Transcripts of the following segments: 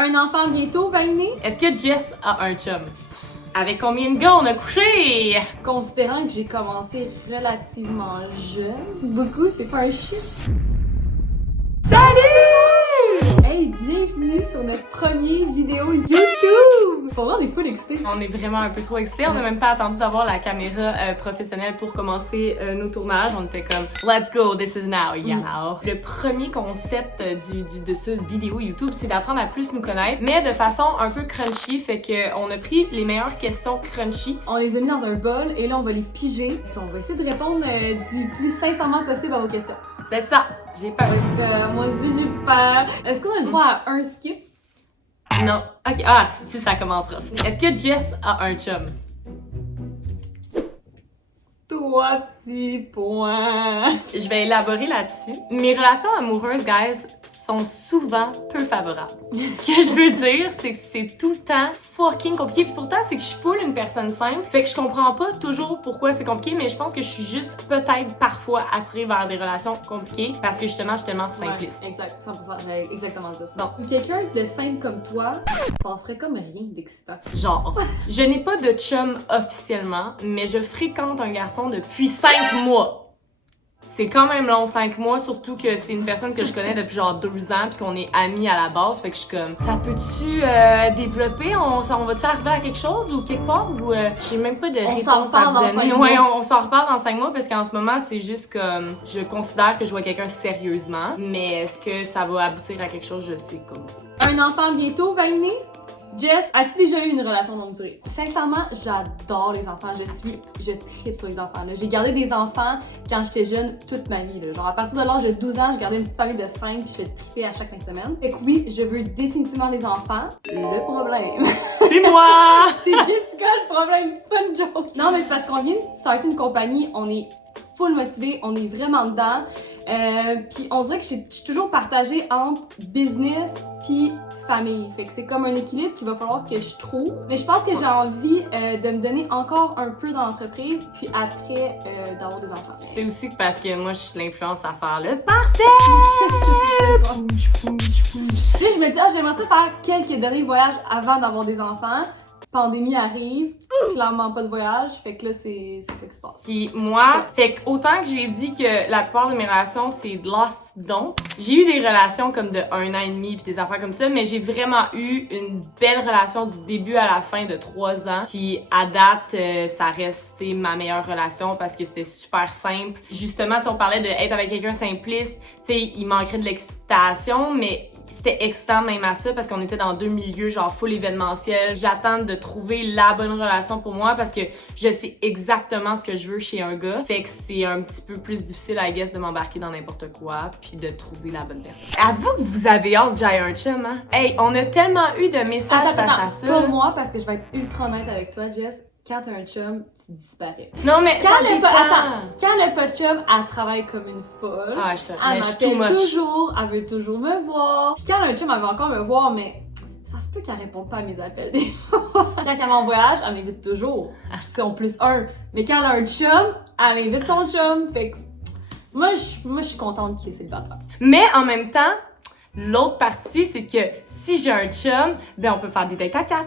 Un enfant bientôt va naître? Est-ce que Jess a un chum? Avec combien de gars on a couché? Considérant que j'ai commencé relativement jeune, beaucoup, c'est pas un chiffre. Salut! Hey, bienvenue sur notre premier vidéo YouTube! Pour vrai, on est full excités. On est vraiment un peu trop excités. On n'a même pas attendu d'avoir la caméra professionnelle pour commencer nos tournages. On était comme « Let's go, this is now, yeah. Le premier concept de ce vidéo YouTube, c'est d'apprendre à plus nous connaître, mais de façon un peu crunchy. Fait qu'on a pris les meilleures questions crunchy. On les a mis dans un bol et là, on va les piger. Puis on va essayer de répondre du plus sincèrement possible à vos questions. C'est ça! J'ai peur. Moi aussi, j'ai peur. Est-ce qu'on a le droit à un skip? Non. Ok, ah, si ça commence rough. Est-ce que Jess a un chum? 3 petits points. Je vais élaborer là-dessus. Mes relations amoureuses, guys, sont souvent peu favorables. Ce que je veux dire, c'est que c'est tout le temps fucking compliqué. Puis pourtant, c'est que je suis full une personne simple. Fait que je comprends pas toujours pourquoi c'est compliqué, mais je pense que je suis juste peut-être parfois attirée vers des relations compliquées parce que justement, je suis tellement simpliste. Ouais, exact, 100%, j'allais exactement dire ça. Bon, quelqu'un de simple comme toi passerait comme rien d'excitant. Genre, je n'ai pas de chum officiellement, mais je fréquente un garçon depuis 5 mois. C'est quand même long, 5 mois, surtout que c'est une personne que je connais depuis genre 2 ans puis qu'on est amis à la base. Fait que je suis comme, ça peut-tu développer? On va-tu arriver à quelque chose ou quelque part? Ou j'ai même pas de réponse à vous donner. Ouais, on s'en reparle dans 5 mois parce qu'en ce moment, c'est juste comme, je considère que je vois quelqu'un sérieusement. Mais est-ce que ça va aboutir à quelque chose? Je sais comme. Un enfant bientôt va naître? Jess, as-tu déjà eu une relation longue durée? Sincèrement, j'adore les enfants. Je tripe sur les enfants. J'ai gardé des enfants quand j'étais jeune toute ma vie. Là. Genre, à partir de l'âge de 12 ans, je gardais une petite famille de 5 puis je tripais à chaque fin de semaine. Fait que oui, je veux définitivement des enfants. Le problème. C'est moi! C'est Jessica le problème, c'est pas une joke. Non, mais c'est parce qu'on vient de starter une compagnie, on est full motivé, on est vraiment dedans. Puis on dirait que je suis toujours partagée entre business puis famille. Fait que c'est comme un équilibre qu'il va falloir que je trouve. Mais je pense que j'ai envie de me donner encore un peu dans l'entreprise, puis après d'avoir des enfants. C'est aussi parce que moi, je suis l'influence à faire le party! Puis je me dis, j'aimerais ça faire quelques derniers voyages avant d'avoir des enfants. Pandémie arrive, clairement pas de voyage, fait que là, c'est ça qui se passe. Puis moi, fait que autant que j'ai dit que la plupart de mes relations, c'est de lost don't, j'ai eu des relations comme de 1 an et demi pis des affaires comme ça, mais j'ai vraiment eu une belle relation du début à la fin de 3 ans. Puis à date, ça reste ma meilleure relation parce que c'était super simple. Justement, on parlait d'être avec quelqu'un simpliste, il manquerait de l'excitation, mais c'était excitant même à ça parce qu'on était dans 2 milieux genre full événementiel. J'attends de trouver la bonne relation pour moi parce que je sais exactement ce que je veux chez un gars. Fait que c'est un petit peu plus difficile, I guess, de m'embarquer dans n'importe quoi puis de trouver la bonne personne. Avoue que vous avez hâte que j'aille un chum, hein? Hey, on a tellement eu de messages face à ça. Pas moi, parce que je vais être ultra honnête avec toi, Jess. Quand t'as un chum, tu disparais. Non, mais quand le pas de chum, elle travaille comme une folle. Ah, elle m'appelle toujours, elle veut toujours me voir. Puis quand elle a un chum, elle veut encore me voir, mais ça se peut qu'elle réponde pas à mes appels des fois. Quand elle est en voyage, elle m'invite toujours. C'est en plus 1. Mais quand elle a un chum, elle invite son chum. Fait que moi, je suis contente qu'il est célibataire. Mais en même temps, l'autre partie, c'est que si j'ai un chum, ben on peut faire des dates à 4.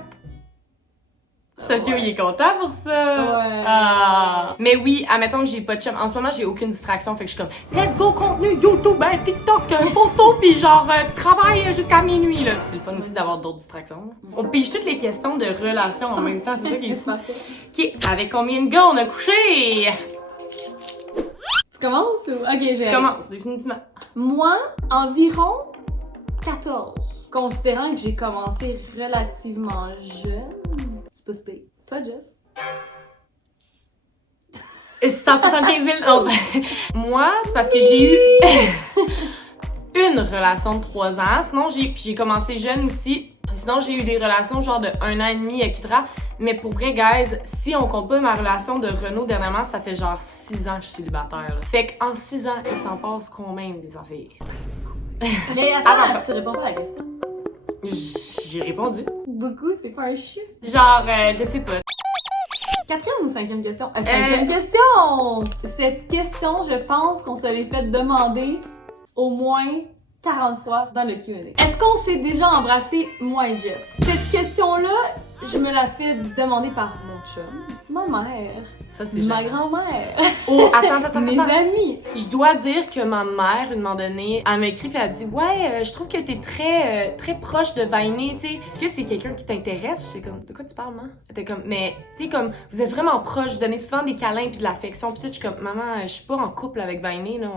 Sophio, il est content pour ça. Ouais. Ah. Mais oui, admettons que j'ai pas de chum. En ce moment, j'ai aucune distraction. Fait que je suis comme, let's go, contenu YouTube, TikTok, photo, pis genre, travail jusqu'à minuit, là. C'est le fun aussi d'avoir d'autres distractions. Là. On pige toutes les questions de relations en même temps. C'est ça qui est fun. OK, avec combien de gars on a couché? Tu commences ou? OK, Tu commences, définitivement. Moi, environ 14. Considérant que j'ai commencé relativement jeune. C'est pas super. Toi, Jess? 175 000. Non, moi, c'est parce que j'ai eu une relation de 3 ans. Sinon, j'ai commencé jeune aussi. Puis sinon, j'ai eu des relations genre de 1 an et demi, etc. Mais pour vrai, guys, si on compte pas ma relation de Renaud dernièrement, ça fait genre 6 ans que je suis célibataire. Là. Fait qu'en 6 ans, il s'en passe combien des affaires? Mais attends, tu réponds pas à la question. J'ai répondu. Beaucoup, c'est pas un chiffre. Genre, je sais pas. 4e ou 5e question? 5e question! Cette question, je pense qu'on se l'est fait demander au moins 40 fois dans le Q&A. Est-ce qu'on s'est déjà embrassé, moi et Jess? Cette question-là, je me la fais demander par mon chum, ma mère, Ça, c'est ma gênant. grand-mère, Oh, attends. mes amis. Je dois dire que ma mère, une moment donné, elle m'a écrit puis elle a dit « Ouais, je trouve que t'es très proche de Vainé, tu sais. Est-ce que c'est quelqu'un qui t'intéresse? » J'étais comme « De quoi tu parles, maman? » Elle était comme « Mais, tu sais, comme, vous êtes vraiment proches, vous donnez souvent des câlins puis de l'affection. » Puis tout, je suis comme « Maman, je suis pas en couple avec Vainé, là,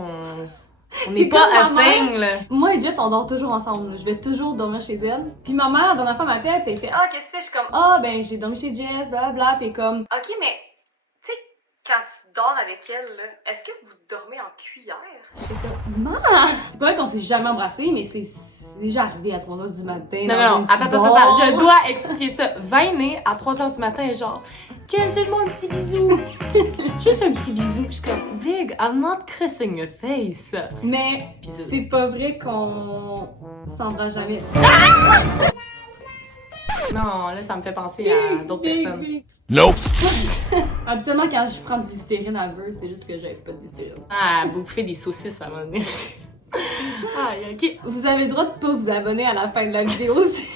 on n'est pas comme un ma mère. thing, là. » Moi et Jess, on dort toujours ensemble. Là. Je vais toujours dormir chez elle. Puis ma mère, la dernière fois, m'appelle, puis elle fait « Ah, qu'est-ce que tu fais? » Je suis comme « Ah, ben, j'ai dormi chez Jess, blablabla. » Puis comme « OK, mais, tu sais, quand tu dors avec elle, là, est-ce que vous dormez en cuillère? » J'étais comme « Maman! » C'est pas vrai qu'on s'est jamais embrassé, mais c'est déjà arrivé à 3h du matin. Non, attends, je dois expliquer ça. Vainé, à 3h du matin, est genre « Jess, donne-moi un petit bisou. » Juste un petit bisou. Puis je suis comme « Big, I'm not kissing your face. » Mais Bisous. c'est pas vrai qu'on s'embrasse jamais. Non, là, ça me fait penser à d'autres personnes. Nope. Habituellement, quand je prends du Listerine à beurre, c'est juste que j'avais pas de Listerine. Ah, bouffer des saucisses avant de venir. Aïe, ok. Vous avez le droit de pas vous abonner à la fin de la vidéo aussi.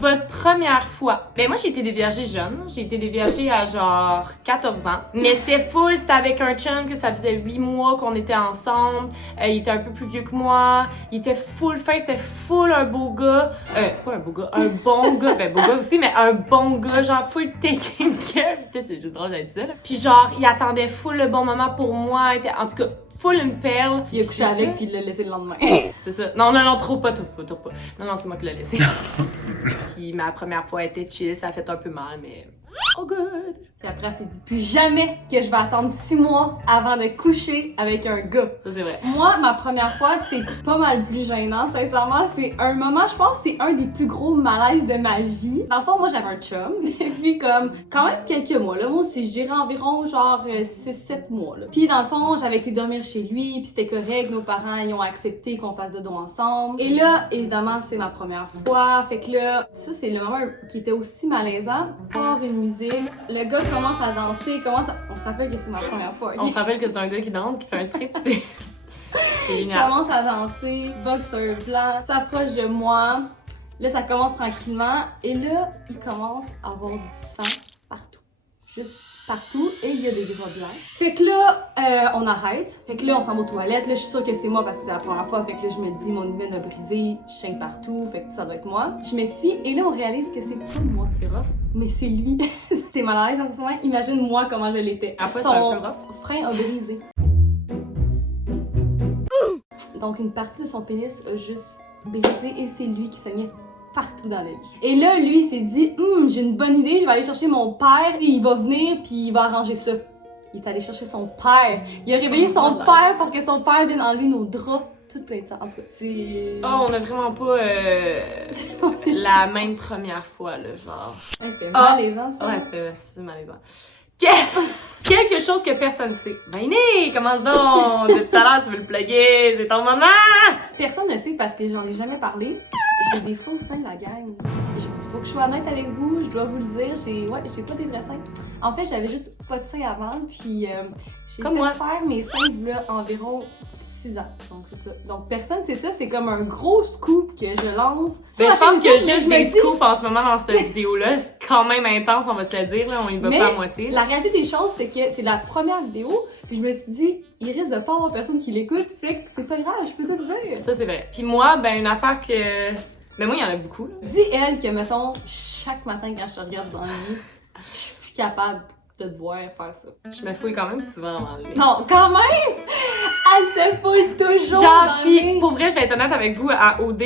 Votre première fois. Ben moi, j'ai été déviergée jeune. J'ai été déviergée à genre 14 ans. Mais c'était full, c'était avec un chum que ça faisait 8 mois qu'on était ensemble. Il était un peu plus vieux que moi. Il était full fin, c'était full un beau gars. Pas un beau gars, un bon gars. Ben beau gars aussi, mais un bon gars, genre full taking care. Peut-être c'est juste drôle, j'ai dit ça, là. Puis genre, il attendait full le bon moment pour moi. Il était, en tout cas, full une perle. Puis il a couché C'est ça. avec, puis il l'a laissé le lendemain. C'est ça. Non, trop pas. Non, c'est moi qui l'ai laissé. Puis ma première fois était chill, ça a fait un peu mal, mais oh good. Puis après, elle s'est dit plus jamais que je vais attendre 6 mois avant de coucher avec un gars. Ça, c'est vrai. Moi, ma première fois, c'est pas mal plus gênant, sincèrement. C'est un moment, je pense, c'est un des plus gros malaises de ma vie. Dans le fond, moi, j'avais un chum. Et puis, comme, quand même quelques mois, là. Moi aussi, je dirais environ, genre, 6-7 mois, là. Puis, dans le fond, j'avais été dormir chez lui, puis c'était correct. Nos parents, ils ont accepté qu'on fasse dodo ensemble. Et là, évidemment, c'est ma première fois. Fait que là, ça, c'est le moment qui était aussi malaisant. Par une musique, le gars commence à danser, on se rappelle que c'est ma première fois. ok? On se rappelle que c'est un gars qui danse, qui fait un strip, c'est Il génial. commence à danser, boxeur blanc, s'approche de moi. Là, ça commence tranquillement. Et là, il commence à avoir du sang partout. Juste partout. Et il y a des draps blancs. Fait que là, on arrête. Fait que là, on s'en va aux toilettes. Là, je suis sûre que c'est moi parce que c'est la première fois. Fait que là, je me dis, mon hymen a brisé, je saigne partout. Fait que ça doit être moi. Je m'essuie. Et là, on réalise que c'est pas moi. C'est rough. Mais c'est lui. C'était mal à l'aise en ce moment. Imagine-moi comment je l'étais. À la fois, c'est un peu rough. Son frein a brisé. Donc, une partie de son pénis a juste brisé et c'est lui qui saignait partout dans le lit. Et là, lui, il s'est dit, j'ai une bonne idée, je vais aller chercher mon père et il va venir puis il va arranger ça. Il est allé chercher son père. Il a réveillé son père pour que son père vienne enlever nos draps. Tout plein de sang. En tout cas, c'est... Oh, on a vraiment pas la même première fois, là, genre. Ouais, c'était malaisant, ça. Ouais, c'est malaisant. Quelque chose que personne sait. Vainé, commence donc! Depuis tout à l'heure, tu veux le plugger, c'est ton moment! Personne ne sait parce que j'en ai jamais parlé. J'ai des faux seins, la gang. Il faut que je sois honnête avec vous, je dois vous le dire. J'ai pas des vrais seins. En fait, j'avais juste pas de seins avant, puis j'ai Comme fait moi. faire mes seins là environ 6 ans. Donc c'est ça. Donc personne sait ça, c'est comme un gros scoop que je lance. Ben, sur je la pense chaîne que YouTube, mais juste je me des dis- scoops en ce moment dans cette vidéo-là, c'est quand même intense, on va se le dire, là, on y va Mais pas à moitié. la réalité des choses, c'est que c'est la première vidéo, puis je me suis dit, il risque de pas avoir personne qui l'écoute, fait que c'est pas grave, je peux te le dire. Ça, c'est vrai. Puis moi, ben, une affaire que... Ben, moi, il y en a beaucoup, là. Dis elle que, mettons, chaque matin quand je te regarde dans le lit, je suis plus capable de te voir faire ça. Je me fouille quand même souvent dans le lit. Non, quand même! Elle se fouille toujours Genre, dans je suis... le lit. Pour vrai, je vais être honnête avec vous, à OD,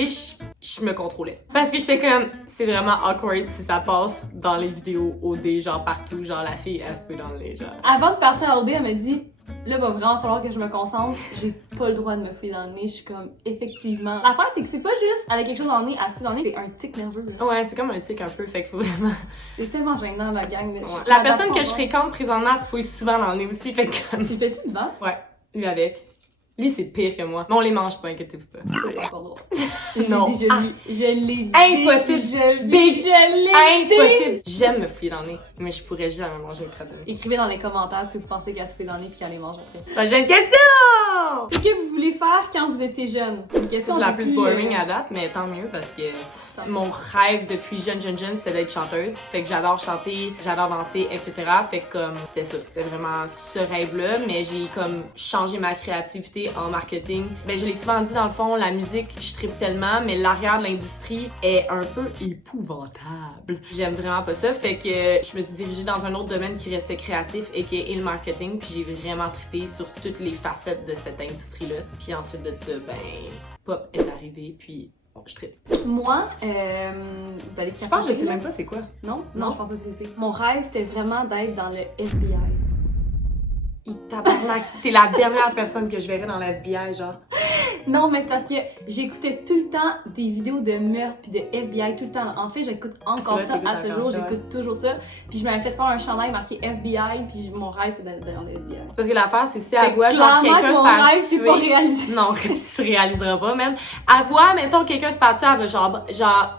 je me contrôlais. Parce que j'étais comme... C'est vraiment awkward si ça passe dans les vidéos OD, genre partout, genre la fille, elle se peut dans le lit, genre. Avant de partir à OD, elle me dit, là, va vraiment falloir que je me concentre. J'ai pas le droit de me fouiller dans le nez. Je suis comme, effectivement. L'affaire, c'est que c'est pas juste elle a quelque chose dans le nez, elle se fouille dans le nez, c'est un tic nerveux. Là. Ouais, c'est comme un tic un peu, fait qu'il faut vraiment... C'est tellement gênant, la gang. Là. Ouais. Je La m'adapte personne pas que je encore. fréquente présentement, elle se fouille souvent dans le nez aussi, fait que comme... Tu le fais-tu devant? Ouais, lui avec. Lui, c'est pire que moi. Mais on les mange pas, inquiétez-vous pas. Ça, c'est encore drôle. Non. Je l'ai dit. Impossible. Big, je l'ai dit. Impossible. J'aime me fouiller dans le nez, mais je pourrais jamais manger une crotte de nez. Écrivez dans les commentaires si vous pensez qu'elle se fait dans le nez puis qu'elle les mange après. Prochaine question! C'est que vous voulez faire quand vous étiez jeune? Une question C'est la un peu plus boring à date, mais tant mieux parce que mon rêve depuis jeune, c'était d'être chanteuse. Fait que j'adore chanter, j'adore danser, etc. Fait que comme c'était ça, c'était vraiment ce rêve-là. Mais j'ai comme changé ma créativité en marketing. Ben je l'ai souvent dit dans le fond, la musique, je trippe tellement, mais l'arrière de l'industrie est un peu épouvantable. J'aime vraiment pas ça. Fait que je me suis dirigée dans un autre domaine qui restait créatif et qui est le marketing. Puis j'ai vraiment trippé sur toutes les facettes de cette industrie-là. Puis ensuite de ça, ben pop est arrivé, puis bon, je trippe. Moi, vous allez Je pense que je sais même pas c'est quoi. Non? Non, je pense pas que c'est. Mon rêve, c'était vraiment d'être dans le FBI. Tabarnak, t'es la dernière personne que je verrais dans la FBI, genre. Non, mais c'est parce que j'écoutais tout le temps des vidéos de meurtres puis de FBI tout le temps. En fait, j'écoute encore vrai, ça t'écoutes à ce encore jour, ça, j'écoute toujours ça. Puis je m'avais fait faire un chandail marqué FBI, puis mon rêve, c'est d'être dans le FBI. Parce que l'affaire, c'est si elle Fait voit genre clairement quelqu'un que se mon faire rêve, c'est pas tuer. réalisé. Non, il se réalisera pas, même. Elle voit, mettons, quelqu'un se faire tuer, elle va genre,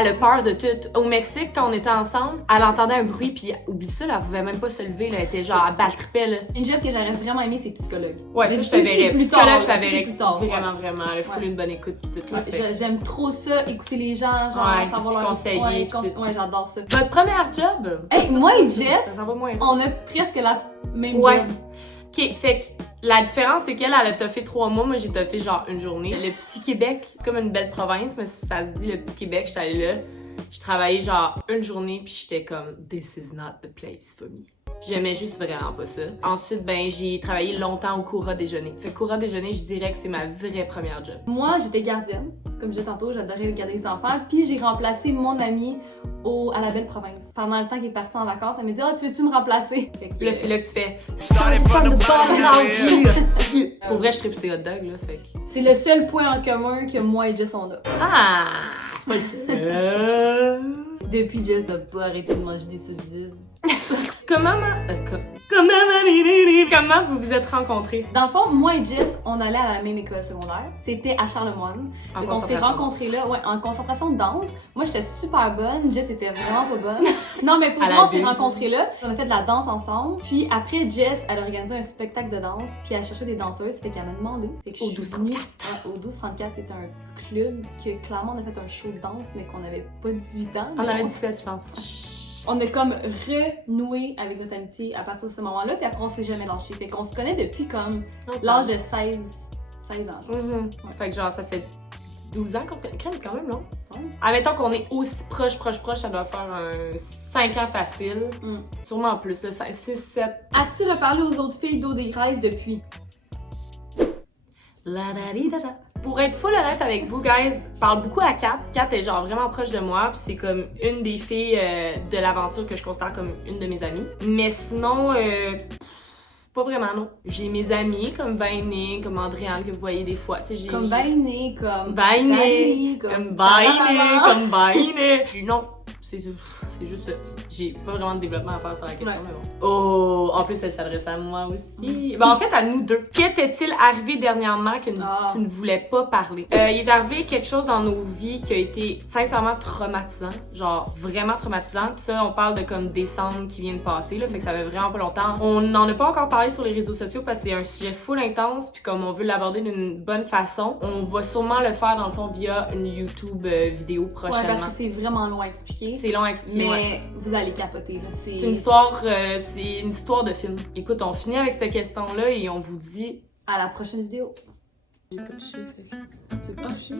elle a peur de tout. Au Mexique, quand on était ensemble, elle entendait un bruit, puis oublie ça, là, elle pouvait même pas se lever, là, elle était genre, elle baltrippait, là. Une job que j'aurais vraiment aimé, c'est psychologue. Ouais, Mais ça, je ça, te c'est verrais. plus Psychologue, tard, je la ça, c'est verrais. plus tard, Vraiment, ouais. vraiment. Elle a fout Ouais. une bonne écoute, puis tout, là. Ouais, fait. j'aime trop ça, écouter les gens, genre Ouais, savoir puis leur conseiller, ouais, puis tout. ouais, j'adore ça. Votre première job? Hey, moi et Jess, Ça s'en va moins. on a presque la même Ouais. job. Ok, fait que la différence, c'est qu'elle, elle a toffé 3 mois, moi j'ai toffé genre une journée. Le petit Québec, c'est comme une belle province, mais ça se dit le petit Québec, j'étais allée là. Je travaillais genre une journée, puis j'étais comme « This is not the place for me ». J'aimais juste vraiment pas ça. Ensuite, ben j'ai travaillé longtemps au Koura Déjeuner. Fait que Koura Déjeuner, je dirais que c'est ma vraie première job. Moi, j'étais gardienne. Comme je disais tantôt, j'adorais garder les enfants. Puis j'ai remplacé mon amie à la belle province. Pendant le temps qu'il est parti en vacances, elle m'a dit « Ah, tu veux-tu me remplacer? » Fait que Puis là, c'est là que tu fais Started from the bottom, Pour vrai, je tripe ces hot dogs, là, fait que... c'est le seul point en commun que moi et Jess on a. Ah! C'est pas le seul. Depuis, Jess n'a pas arrêté de manger des saucisses. Comment vous vous êtes rencontrés? Dans le fond, moi et Jess, on allait à la même école secondaire. C'était à Charlemagne. En Donc, on s'est concentration. rencontrés là, ouais, en concentration de danse. Moi, j'étais super bonne. Jess était vraiment pas bonne. Non, mais pour À la moi, on s'est bise. rencontrés là. On a fait de la danse ensemble. Puis après, Jess, elle a organisé un spectacle de danse. Puis elle cherchait des danseuses. Fait qu'elle m'a demandé. Fait que je Au suis 12-34. venue- Ouais, au 12-34, c'était un club que clairement, on a fait un show de danse, mais qu'on n'avait pas 18 ans. On Mais avait on- 17, je pense. On a comme renoué avec notre amitié à partir de ce moment-là. Puis après, on s'est jamais lâché. Fait qu'on se connaît depuis comme l'âge de 16 ans. genre. Mhm. Fait que genre, ça fait 12 ans qu'on se connaît. Crème, c'est quand même long. Ouais. Admettons qu'on est aussi proche, ça doit faire 5 ans facile. Mm. Sûrement plus, 6, 7. As-tu reparlé aux autres filles d'eau des Grèces depuis? Pour être full honnête avec vous, guys, je parle beaucoup à Kat. Kat est genre vraiment proche de moi, puis c'est comme une des filles de l'aventure que je considère comme une de mes amies. Mais sinon, pas vraiment, non. J'ai mes amis comme Vainé, comme Andréane que vous voyez des fois. Tu sais, Comme Vainé, comme Vainé, Dani, comme Vainé, comme Vainé. Non, c'est juste ça. J'ai pas vraiment de développement à faire sur la question, Ouais. mais bon. Oh, en plus, elle s'adresse à moi aussi. Ben, en fait, à nous deux. Qu'était-il arrivé dernièrement que tu ne voulais pas parler? Il est arrivé quelque chose dans nos vies qui a été sincèrement traumatisant. Genre, vraiment traumatisant. Puis ça, on parle de comme décembre qui vient de passer, là. Fait que ça fait vraiment pas longtemps. On n'en a pas encore parlé sur les réseaux sociaux parce que c'est un sujet full intense. Puis comme on veut l'aborder d'une bonne façon, on va sûrement le faire, dans le fond, via une YouTube vidéo Ouais, prochainement. parce que c'est vraiment long à expliquer. C'est long à expliquer, Mais ouais. vous allez capoter, là. C'est une histoire de film. Écoute, on finit avec cette question-là et on vous dit... À la prochaine vidéo. Il est pas touché, fait que... Tu veux pas toucher?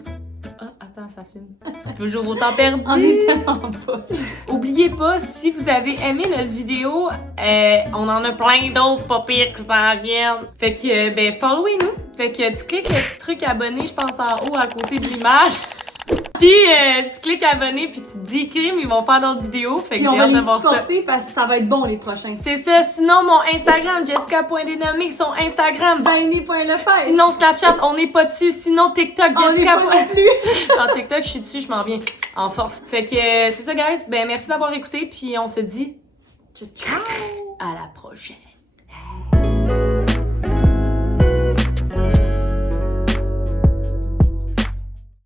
Ah, attends, ça filme. Toujours autant perdu. On est tellement pas. Oubliez pas, si vous avez aimé notre vidéo, on en a plein d'autres pas pires qui s'en viennent. Fait que, ben, followez-nous. Fait que tu cliques le petit truc abonné, je pense en haut à côté de l'image. Puis tu cliques abonner puis tu te dis crime, ils vont faire d'autres vidéos. Fait que Puis j'ai on va hâte les de voir ça. supporter parce que ça va être bon les prochains. C'est ça. Sinon, mon Instagram, Jessica.dénommé, son Instagram. Vainé.lefebvre. Sinon, Snapchat, on n'est pas dessus. Sinon, TikTok, On est Jessica. pas non plus. Dans TikTok, je suis dessus, je m'en viens en force. Fait que c'est ça, guys. Ben, merci d'avoir écouté, puis on se dit Ciao. à la prochaine.